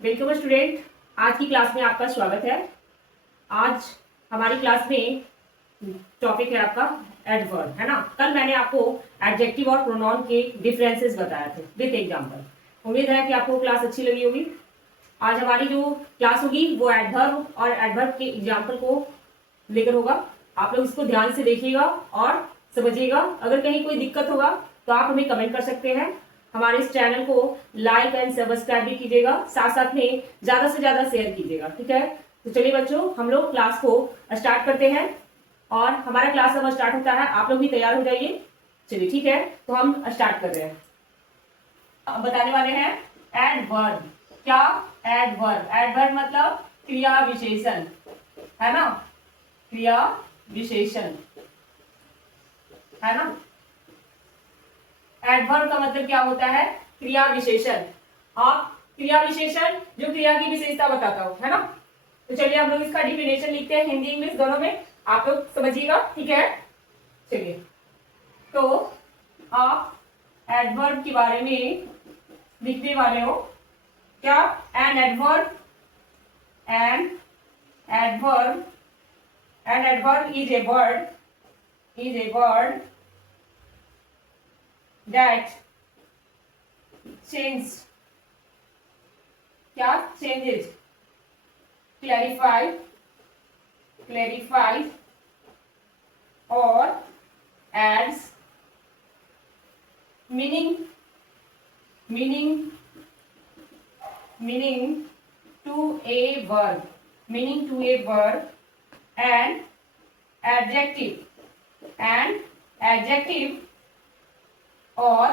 Welcome student. आज की class में आपका स्वागत है। आज हमारी क्लास में टॉपिक है आपका एडवर्ब, है ना। कल मैंने आपको एडजेक्टिव और प्रोनाउन के डिफरेंसेस बताए थे विद एग्जांपल। उम्मीद है कि आपको क्लास अच्छी लगी होगी। आज हमारी जो क्लास होगी वो एडवर्ब और एडवर्ब के एग्जाम्पल को लेकर होगा। आप लोग इसको ध्यान से देखिएगा और समझिएगा। अगर कहीं कोई दिक्कत होगा तो आप हमें कमेंट कर सकते हैं। हमारे इस चैनल को लाइक एंड सब्सक्राइब भी कीजिएगा, साथ साथ में ज्यादा से ज्यादा शेयर कीजिएगा, ठीक है। तो चलिए बच्चों, हम लोग क्लास को स्टार्ट करते हैं और हमारा क्लास अब स्टार्ट होता है। आप लोग भी तैयार हो जाइए। चलिए ठीक है, तो हम स्टार्ट कर रहे हैं। अब बताने वाले हैं एडवर्ब। क्या? एडवर्ब। एडवर्ब मतलब क्रिया विशेषण, है ना। क्रिया विशेषण, है ना। एडवर्ब का मतलब क्या होता है? क्रिया विशेषण। आप क्रिया विशेषण जो क्रिया की विशेषता बताता हो, है ना। तो चलिए हम लोग इसका डिफिनेशन लिखते हैं, हिंदी इंग्लिश दोनों में। आप लोग समझिएगा, ठीक है। चलिए, तो आप एडवर्ब के बारे में लिखने वाले हो। क्या? An adverb, an adverb, an adverb is a word, is a word that change, क्या? changes, clarify, clarifies or adds meaning, meaning, meaning to a verb, meaning to a verb, and adjective, and adjective और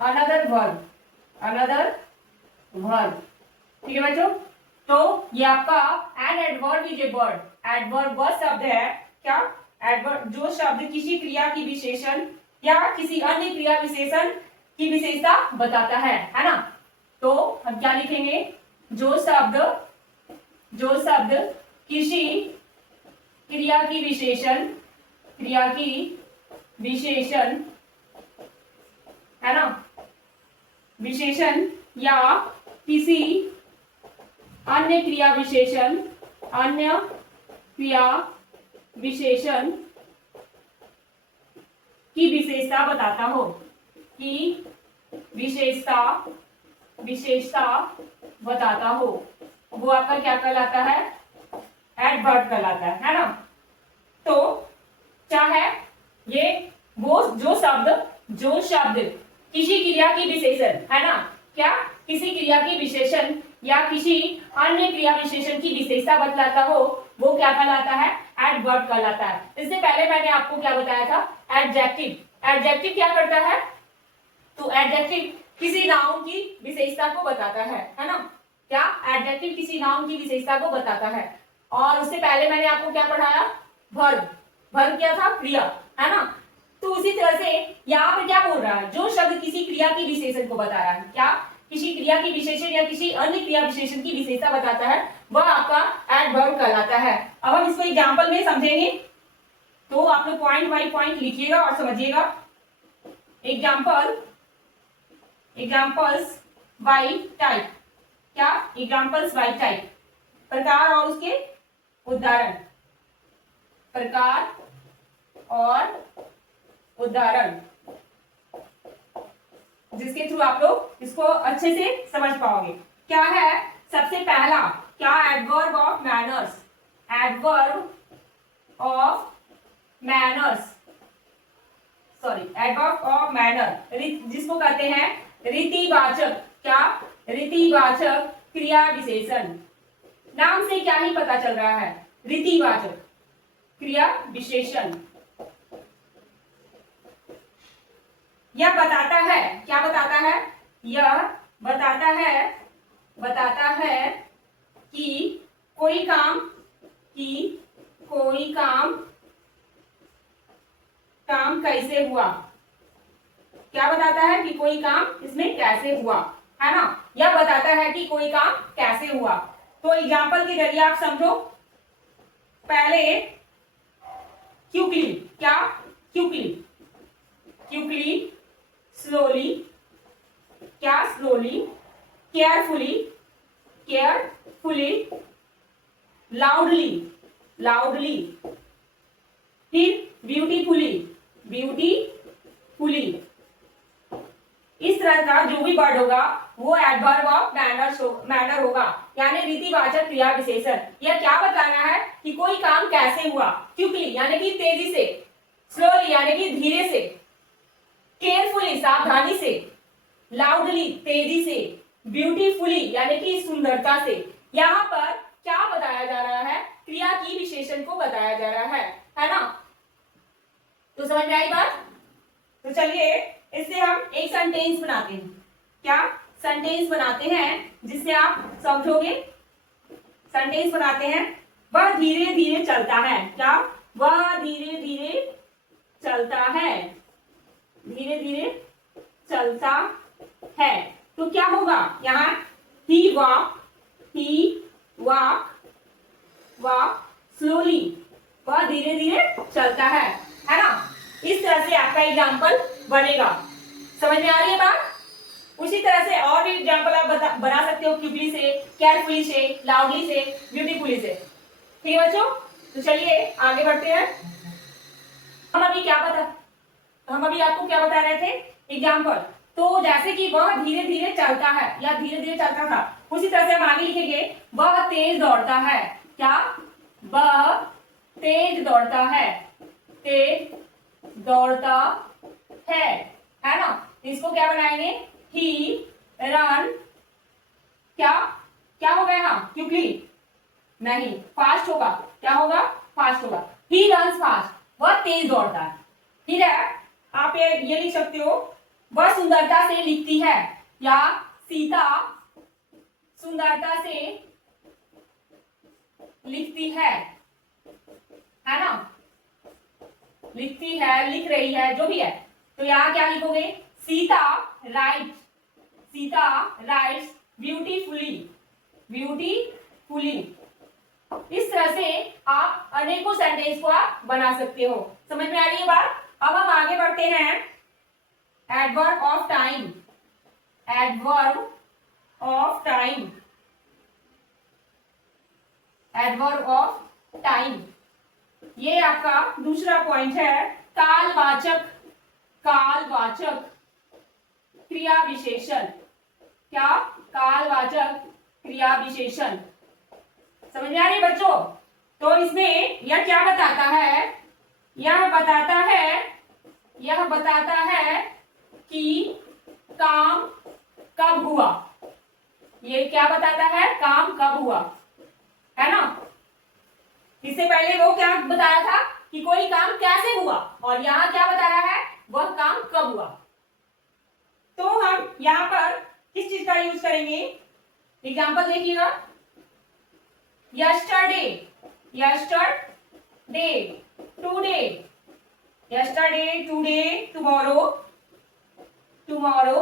another verb, another verb. ठीक है बच्चों। तो ये आपका an adverb is a word. Adverb वह शब्द है, क्या? एडवर्ब जो शब्द किसी क्रिया की विशेषण या किसी अन्य क्रिया विशेषण की विशेषता बताता है ना। तो हम क्या लिखेंगे? जो शब्द किसी क्रिया की विशेषण, क्रिया की विशेषण, है ना, विशेषण या किसी अन्य क्रिया विशेषण, अन्य क्रिया विशेषण की विशेषता बताता हो, की विशेषता बताता हो, वो आपका क्या कहलाता है? एडवर्ब कहलाता है ना। तो क्या है ये? वो जो शब्द किसी क्रिया की विशेषण, है ना, क्या? किसी क्रिया की विशेषण या किसी अन्य क्रिया विशेषण की विशेषता बतलाता हो, वो क्या कहलाता है? एडवर्ब कहलाता है। इससे पहले मैंने आपको क्या बताया था? एडजेक्टिव। एडजेक्टिव क्या करता है? तो एडजेक्टिव किसी नाउन की विशेषता को बताता है ना। क्या? एडजेक्टिव किसी नाउन की विशेषता को बताता है। और उससे पहले मैंने आपको क्या पढ़ाया? वर्ब। वर्ब क्या था? क्रिया, है ना। तो उसी तरह से यहाँ पर क्या बोल रहा है? जो शब्द किसी क्रिया की विशेषण को बता रहा है, क्या? किसी क्रिया की विशेषण या किसी अन्य क्रिया विशेषण की विशेषता बताता है, वह आपका एडवर्ब कहलाता है। अब हम इसको एग्जाम्पल में समझेंगे, तो आप लोग पॉइंट बाई पॉइंट लिखिएगा और समझिएगा। Examples by type. क्या? एग्जाम्पल्स बाई टाइप, प्रकार और उसके उदाहरण, प्रकार और उदाहरण, जिसके थ्रू आप लोग इसको अच्छे से समझ पाओगे। क्या है? सबसे पहला, क्या? Adverb of manners. Adverb of manners, sorry, adverb of manner, जिसको कहते हैं रीतिवाचक। क्या? रीतिवाचक क्रिया विशेषण। नाम से क्या ही पता चल रहा है? रीतिवाचक क्रिया विशेषण। यह बताता है, क्या बताता है? यह बताता है कि कोई काम कैसे हुआ। क्या बताता है? कि कोई काम इसमें कैसे हुआ, है ना। यह बताता है कि कोई काम कैसे हुआ। तो एग्जाम्पल के जरिए आप समझो। पहले क्विकली, क्या? क्विकली, स्लोली, क्या? Slowly, carefully, carefully, loudly, loudly, फिर ब्यूटीफुली, ब्यूटीफुली। इस तरह का जो भी वर्ड होगा वो एडवर्ब ऑफ मैनर होगा, यानी रीतिवाचक क्रिया विशेषण। यह क्या बताना है कि कोई काम कैसे हुआ। क्विकली यानी कि तेजी से, स्लोली यानी कि धीरे से, केयरफुली सावधानी से, लाउडली तेजी से, ब्यूटीफुली यानी कि सुंदरता से। यहाँ पर क्या बताया जा रहा है, क्रिया की विशेषण को बताया जा रहा है ना। तो समझ में आई बात। तो चलिए इससे हम एक सेंटेंस बनाते हैं। क्या सेंटेंस बनाते हैं जिससे आप समझोगे। सेंटेंस बनाते हैं, वह धीरे धीरे चलता है। क्या, वह धीरे धीरे चलता है, धीरे धीरे चलता है। तो क्या होगा यहाँ, ही वॉक, वॉक स्लोली, वह धीरे धीरे चलता है ना। इस तरह से आपका एग्जाम्पल बनेगा। समझ में आ रही है बात। उसी तरह से और भी एग्जाम्पल आप बना सकते हो, क्विकली से, केयरफुली से, लाउडली से, ब्यूटीफुली से। ठीक है बच्चों, तो चलिए आगे बढ़ते हैं। हम अभी आपको क्या बता रहे थे, एग्जाम्पल। तो जैसे कि वह धीरे धीरे चलता है या धीरे धीरे चलता था, उसी तरह से हम आगे लिखेंगे, वह तेज दौड़ता है। क्या, वह तेज दौड़ता है, तेज दौड़ता है ना। इसको क्या बनाएंगे, ही रन, क्या क्या होगा यहाँ, क्विकली नहीं, फास्ट होगा। क्या होगा, फास्ट होगा। ही रन्स फास्ट, वह तेज दौड़ता है। ठीक है, आप ये लिख सकते हो, वह सुंदरता से लिखती है, या सीता सुंदरता से लिखती है ना, लिखती है, लिख रही है, जो भी है। तो यहाँ क्या लिखोगे, Sita rights, Sita rights beautifully, beautifully. इस तरह से आप अनेकों सेंटेंस को आप बना सकते हो। समझ में आ रही है बात। अब हम आगे बढ़ते हैं, adverb of time, adverb of time, adverb of time. ये आपका दूसरा पॉइंट है, कालवाचक, कालवाचक क्रिया विशेषण। क्या, कालवाचक क्रिया विशेषण। समझ में आ रही बच्चों। तो इसमें यह क्या बताता है, यह बताता है कि काम कब हुआ। ये क्या बताता है, काम कब हुआ, है ना। इससे पहले वो क्या बताया था कि कोई काम कैसे हुआ, और यहाँ क्या बता रहा है, वह काम कब हुआ। तो हम यहाँ पर किस चीज का यूज करेंगे, एग्जाम्पल देखिएगा। Yesterday, yesterday, today, yesterday, today, tomorrow, tomorrow,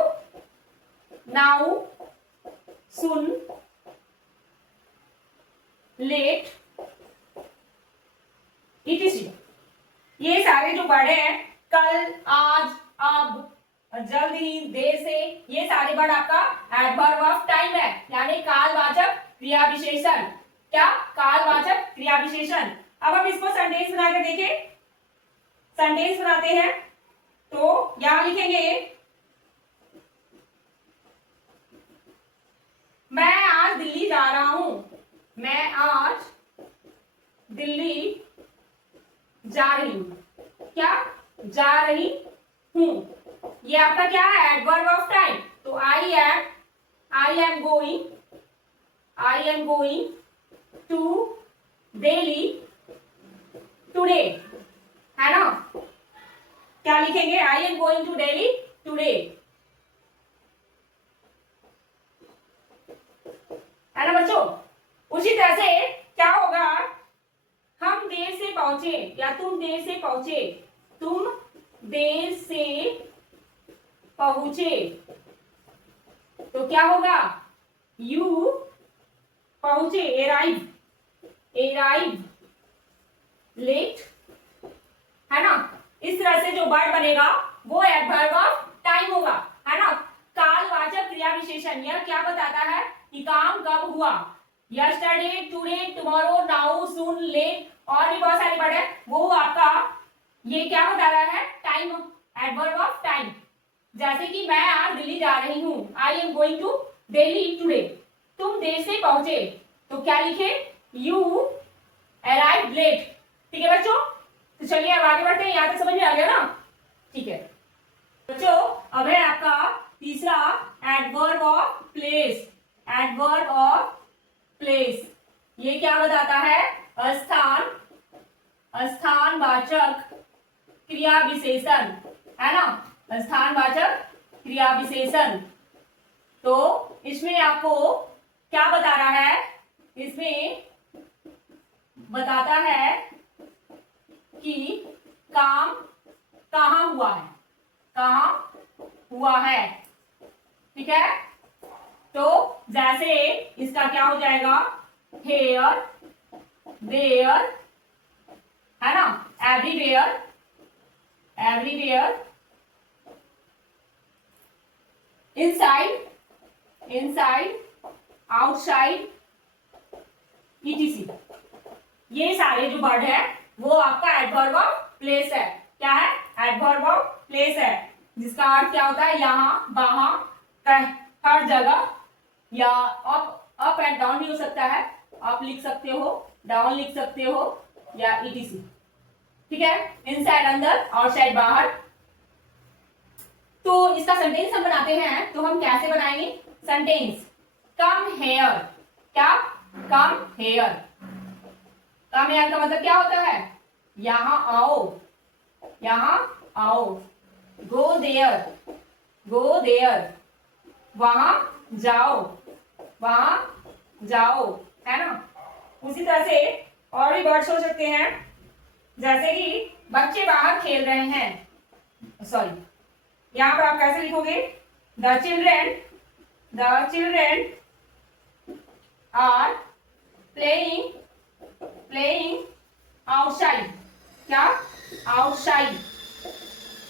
now, soon, late, etc. ये सारे जो वर्ड हैं, कल, आज, अब, जल्द ही, देर से, ये सारे वर्ड आपका एडवर्ब ऑफ टाइम है, यानी कालवाचक क्रिया विशेषण। क्या, कालवाचक क्रिया विशेषण। अब हम इसको सेंटेंस बनाकर देखें। सेंटेंस बनाते हैं, तो यहां लिखेंगे, मैं आज दिल्ली जा रहा हूं, मैं आज दिल्ली जा रही हूं। क्या, जा रही हूं। ये आपका क्या है, एडवर्ब ऑफ टाइम। तो I am going to Delhi today, है ना। क्या लिखेंगे, I am going to Delhi today, है ना बच्चों। उसी तरह से क्या होगा, हम देर से पहुंचे, या तुम देर से पहुंचे, तुम देर से पहुंचे। तो क्या होगा, यू पहुंचे, एराइव, एराइव लेट, है ना। इस तरह से जो वर्ड बनेगा वो एडवर्ब ऑफ टाइम होगा, है ना। कालवाचक क्रिया विशेषण, यह क्या बताता है कि काम कब हुआ। यस्टरडे, टुडे, टुमारो, नाउ, सून, लेट और भी बहुत सारे वर्ड है, वो आपका ये क्या बता रहा है, टाइम, एडवर्ब ऑफ टाइम। जैसे कि मैं आज दिल्ली जा रही हूँ, I am going to Delhi today. तुम देर से पहुंचे, तो क्या लिखे, यू अराइव्ड लेट। ठीक है बच्चों, तो चलिए अब आगे बढ़ते हैं, यहाँ तक समझ में आ गया ना। ठीक है बच्चों, अब है आपका तीसरा adverb of place. Adverb of place ये क्या बताता है, स्थान, स्थानवाचक क्रिया विशेषण, है ना, स्थानवाचक क्रिया विशेषण। तो इसमें आपको क्या बता रहा है, इसमें बताता है कि काम कहाँ हुआ है, कहाँ हुआ है। ठीक है, तो जैसे इसका क्या हो जाएगा, हेयर, देयर, है ना, everywhere, everywhere, inside, inside, outside, etc. ये सारे जो वर्ड है वो आपका एडवर्ब ऑफ प्लेस है। क्या है, एडवर्ब ऑफ प्लेस है, जिसका अर्थ क्या होता है, यहाँ, वहां, हर जगह, या अप एंड डाउन भी हो सकता है, अप लिख सकते हो, डाउन लिख सकते हो, या ईटीसी। ठीक है, इनसाइड अंदर, आउटसाइड बाहर। तो इसका सेंटेंस हम बनाते हैं, तो हम कैसे बनाएंगे सेंटेंस, कम हेयर। क्या, कम हेयर। कम हेयर का मतलब क्या होता है, यहां आओ, यहां आओ। गो देयर, गो देयर, वहां जाओ, वहां जाओ, है ना। उसी तरह से और भी वर्ड्स हो सकते हैं, जैसे कि बच्चे बाहर खेल रहे हैं, सॉरी, यहां पर आप कैसे लिखोगे, the children, the children are playing, playing outside. क्या, आउटसाइड,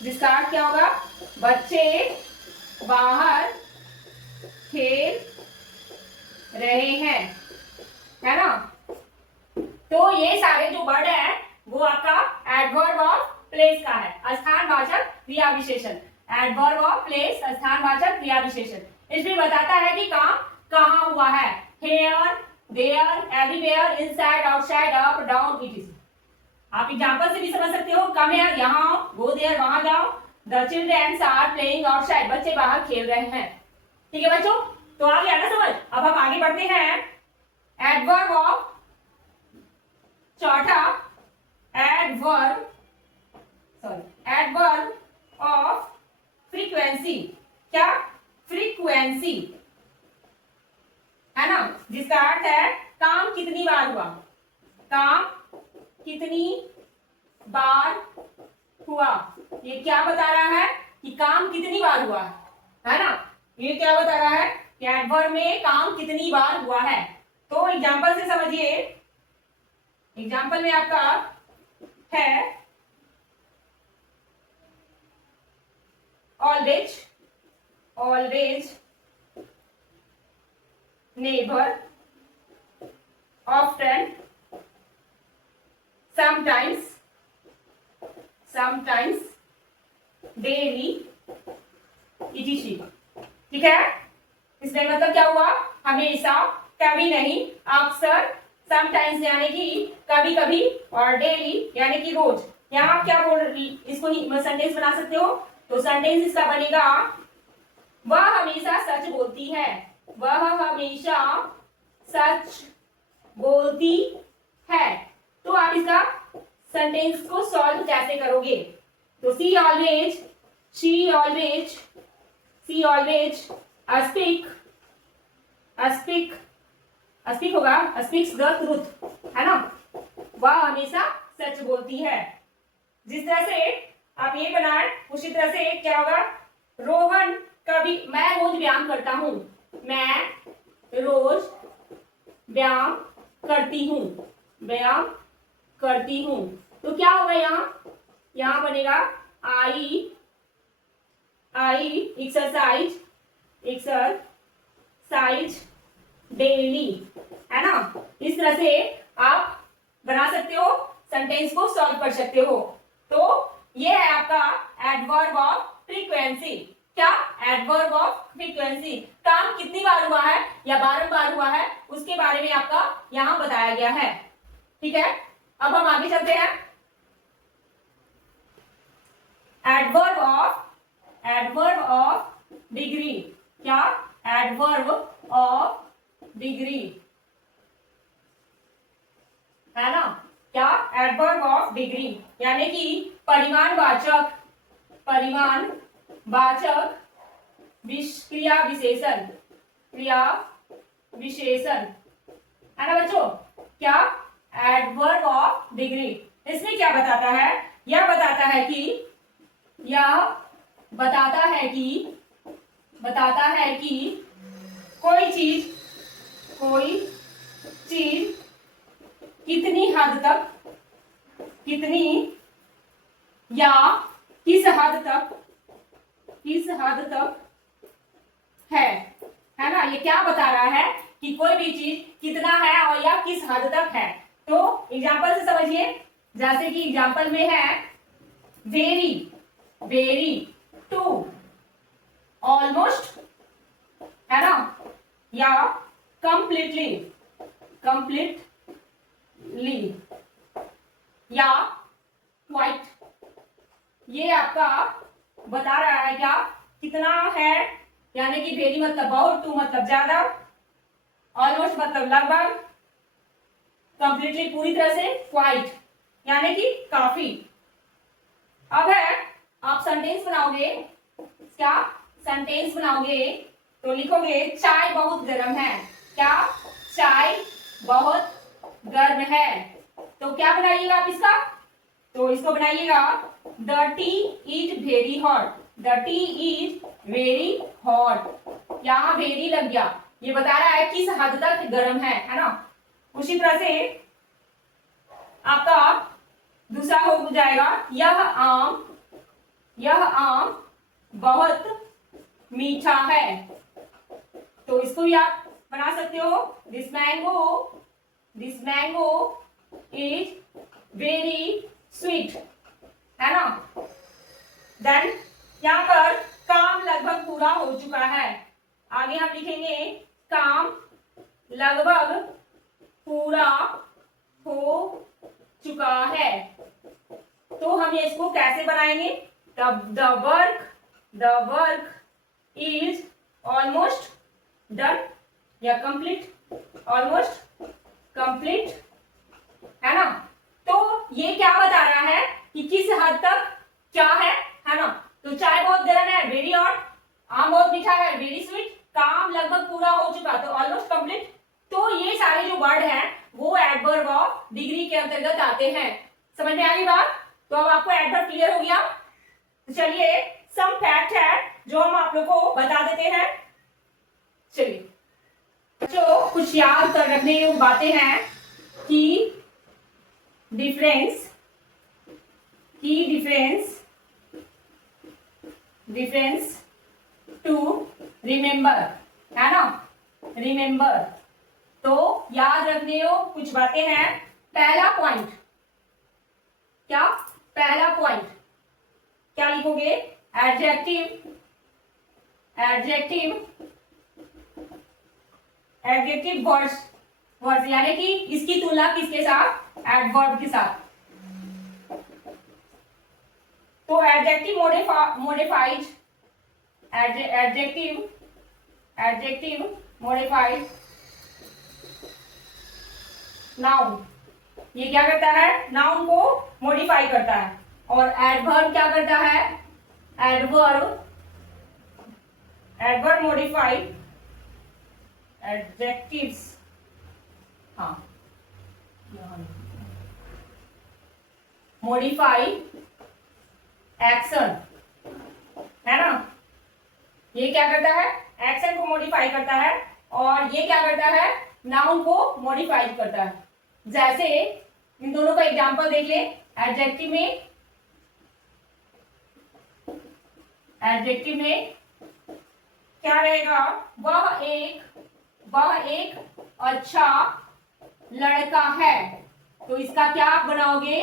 जिसका अर्थ क्या होगा, बच्चे बाहर खेल रहे हैं, है ना। तो ये सारे जो वर्ड है वो आपका एडवर्ब ऑफ प्लेस का है, स्थानवाचक क्रिया विशेषण। एडवर्ब ऑफ प्लेस, स्थानवाचक क्रिया विशेषण। इसमें बताता है कि काम कहाँ हुआ है, here, there, everywhere, inside, outside, up, down, etc. आप एग्जांपल से भी समझ सकते हो, कम हेयर यहाँ आओ, गो देयर वहां जाओ, the children are playing outside, बच्चे बाहर खेल रहे हैं। ठीक है बच्चों, तो आ गया ना समझ। अब हम आगे बढ़ते हैं, एडवर्ब ऑफ चौथा, adverb, sorry, adverb of frequency. क्या, फ्रीक्वेंसी, है ना, जिसका अर्थ है काम कितनी बार हुआ, काम कितनी बार हुआ। ये क्या बता रहा है कि काम कितनी बार हुआ है ना। ये क्या बता रहा है कि एडवर्ब में काम कितनी बार हुआ है। तो एग्जांपल से समझिए, एग्जांपल में आपका है always, always, never, often, sometimes, sometimes, daily, etc। ठीक है, इसमें मतलब क्या हुआ, हमेशा, कभी नहीं, अक्सर, समटाइम्स यानी कि कभी कभी, और डेली यानी कि रोज। यहाँ आप क्या बोल, इसको सेंटेंस बना सकते हो। तो सेंटेंस इसका बनेगा, वह हमेशा सच बोलती है, वह हमेशा सच बोलती है। तो आप इसका सेंटेंस को सॉल्व कैसे करोगे, तो she always, she always, she always speak, speak, speak होगा, स्पीक्स द ट्रूथ, है ना, वह हमेशा सच बोलती है। जिस तरह से आप ये बनाए उसी तरह से क्या होगा, रोहन कभी, मैं रोज व्यायाम करता हूं, मैं रोज व्यायाम करती हूं, व्यायाम करती हूं। तो क्या होगा, यहां बनेगा आई, आई एक्सरसाइज एक्सरसाइज डेली, है ना। इस तरह से आप बना सकते हो, सेंटेंस को सॉल्व कर सकते हो। तो ये है आपका एडवर्ब ऑफ फ्रीक्वेंसी। क्या? Adverb of frequency. काम कितनी बार हुआ है या बारंबार हुआ है उसके बारे में आपका यहां बताया गया है। ठीक है, अब हम आगे चलते हैं। Adverb of degree. क्या? एडवर्ब ऑफ डिग्री, है ना। क्या? एडवर्ब ऑफ डिग्री यानी कि परिमाणवाचक क्रिया विशेषण, है ना बच्चों। क्या? Adverb of degree. इसमें क्या बताता है? यह बताता है कि कोई चीज कितनी हद तक, कितनी या किस हद तक है ना। ये क्या बता रहा है कि कोई भी चीज कितना है और या किस हद तक है। तो एग्जांपल से समझिए, जैसे कि एग्जांपल में है वेरी टू, ऑलमोस्ट, है ना, या कंप्लीटली या क्वाइट। ये आपका बता रहा है क्या? कितना है, यानी कि वेरी मतलब बहुत, टू मतलब ज्यादा, ऑलमोस्ट मतलब लगभग, कंप्लीटली पूरी तरह से, क्वाइट यानी कि काफी। अब है, आप सेंटेंस बनाओगे। क्या? सेंटेंस बनाओगे तो लिखोगे चाय बहुत गर्म है। क्या? चाय बहुत गर्म है। तो क्या बनाइएगा आप इसका? तो इसको बनाइएगा the T is very hot. The T is very hot. यहां वेरी लग गया, ये बता रहा है किस हद तक गर्म है ना। उसी तरह से आपका दूसरा हो जाएगा यह आम बहुत मीठा है। तो इसको भी आप बना सकते हो, this mango is very sweet, है ना। देन यहाँ पर काम लगभग पूरा हो चुका है। आगे हम लिखेंगे काम लगभग पूरा हो चुका है। तो हम इसको कैसे बनाएंगे? The work is almost done या कंप्लीट, ऑलमोस्ट कंप्लीट, है ना। तो ये क्या बता रहा है कि किस हद तक क्या है ना। तो चाय बहुत गर्म है, वेरी हॉट, आम बहुत मीठा है, वेरी स्वीट, काम लगभग पूरा हो चुका तो ऑलमोस्ट कंप्लीट। तो ये सारे जो वर्ड हैं वो एडवर्ब ऑफ डिग्री के अंतर्गत आते हैं। समझ में आ गई बात? तो अब आपको एडवर्ब क्लियर हो गया। तो चलिए सम फैक्ट है जो हम आप लोग को बता देते हैं। चलिए जो कुछ याद कर रखने योग्य बातें हैं कि डिफरेंस टू रिमेंबर, है ना, रिमेंबर। तो याद रखने योग्य कुछ बातें हैं। पहला पॉइंट, क्या? पहला पॉइंट क्या लिखोगे? एडजेक्टिव वर्ड्स यानी कि इसकी तुलना किसके साथ? एडवर्ब के साथ। तो एडजेक्टिव मोडिफाइड नाउन, ये क्या करता है? नाउन को मॉडिफाई करता है। और एडवर्ब क्या करता है? एडवर्ब मॉडिफाइड एडजेक्टिव्स, हाँ, मॉडिफाई एक्शन, है ना। ये क्या करता है? एक्शन को मॉडिफाई करता है। और ये क्या करता है? नाउन को मॉडिफाई करता है। जैसे इन दोनों का एग्जांपल देख ले। एडजेक्टिव में क्या रहेगा, वह एक अच्छा लड़का है। तो इसका क्या आप बनाओगे,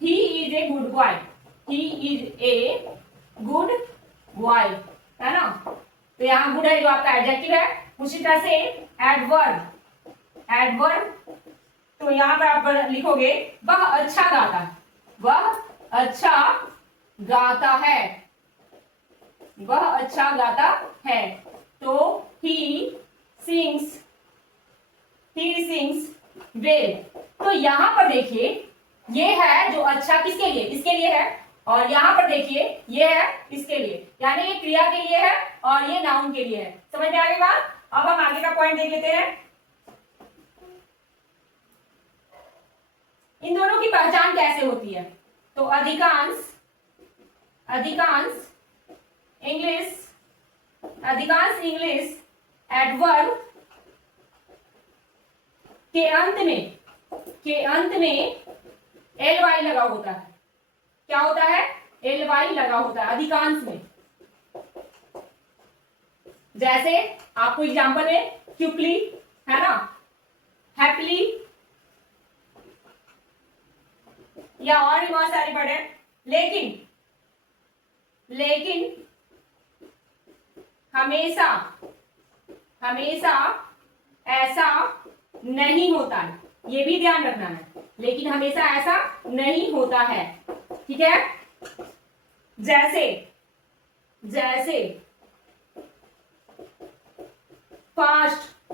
he is a good boy, he is a good boy, है ना। तो यहाँ गुड है जो आपका एडजेक्टिव है। उसी तरह से एडवर्ब तो यहाँ पर आप लिखोगे वह अच्छा गाता है, वह अच्छा गाता है, वह अच्छा गाता है। तो ही सिंग्स वेल। तो यहां पर देखिए ये है जो अच्छा किसके लिए, इसके लिए है, और यहां पर देखिए ये है इसके लिए, यानी ये क्रिया के लिए है और ये नाउन के लिए है। समझ में आ गई बात। अब हम आगे का पॉइंट देख लेते हैं। इन दोनों की पहचान कैसे होती है। तो अधिकांश इंग्लिश एडवर्ब के अंत में एल वाई लगा होता है। क्या होता है, एल वाई लगा होता है अधिकांश में। जैसे आपको एग्जांपल में क्विकली, है ना, हैप्पीली, या और भी बहुत सारे वर्ड हैं। लेकिन हमेशा ऐसा नहीं होता है, ये भी ध्यान रखना है। लेकिन हमेशा ऐसा नहीं होता है, ठीक है। जैसे फास्ट,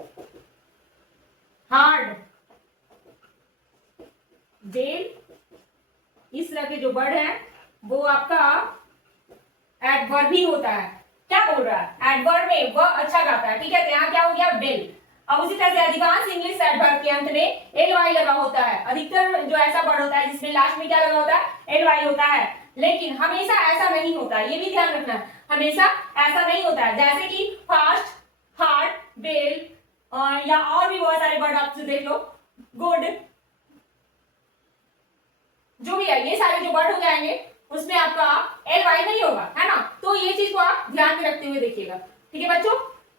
हार्ड, देर, इस तरह के जो वर्ड है वो आपका एडवर्ब ही होता है। क्या बोल रहा है, एडवर्ब में वह अच्छा गाता है, ठीक है। तो यहाँ क्या हो गया, वेल। अब उसी तरह से अधिकांश इंग्लिश एडवर्ब के अंत में एल वाई लगा होता है। अधिकतर जो ऐसा वर्ड होता है जिसमें लास्ट में क्या लगा होता है, एल वाई होता है। लेकिन हमेशा ऐसा नहीं होता है, ये भी ध्यान रखना है, हमेशा ऐसा नहीं होता है। जैसे कि फास्ट, हार्ड, वेल, या और भी बहुत सारे वर्ड आप देख लो, गुड, जो भी है, ये सारे जो वर्ड हो जाएंगे उसमें आपका एल वाई नहीं होगा, है ना। तो ये चीज को आप ध्यान में रखते हुए देखिएगा, ठीक है बच्चों।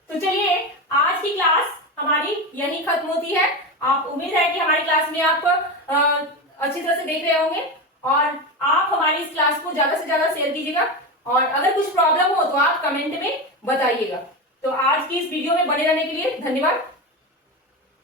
तो चलिए आज की क्लास हमारी यही खत्म होती है। आप उम्मीद है कि हमारी क्लास में आप अच्छी तरह से देख रहे होंगे, और आप हमारी इस क्लास को ज्यादा से ज्यादा शेयर कीजिएगा, और अगर कुछ प्रॉब्लम हो तो आप कमेंट में बताइएगा। तो आज की इस वीडियो में बने रहने के लिए धन्यवाद।